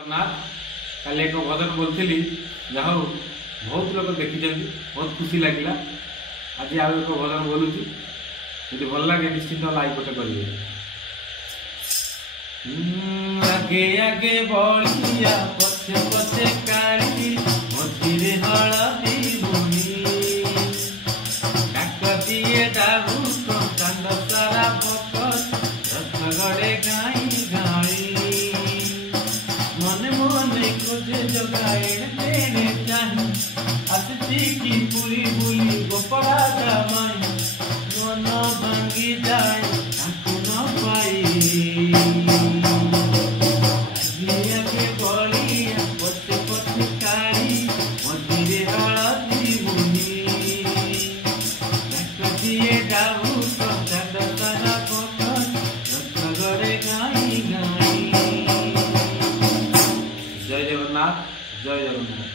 जगन्नाथ काली एक भजन बोलती जहा बहुत लोग देखी बहुत खुशी लगे। आज आउ एक भजन बोलूँ जी भल लगे निश्चिंत लाइक गोटे करेंगे। आगे आगे बलिया पछे पछे काली मझिरे हलदी बुनी काकतीए डाबुक चांद सारा बकत रथ गड़े गाई गाई मने मने खोजे जगाए तेरे चाही आसती की पूरी बुली गोपड़ा जामाई मन भांगी जाए ताकू न पाई। आगे बलिया पछे पछे काली मझिरे हलदी बुनी काकतीए डाबुक चांद सारा बकत रथ गड़े गाई गाई। जय जगन्नाथ जय जगन्नाथ।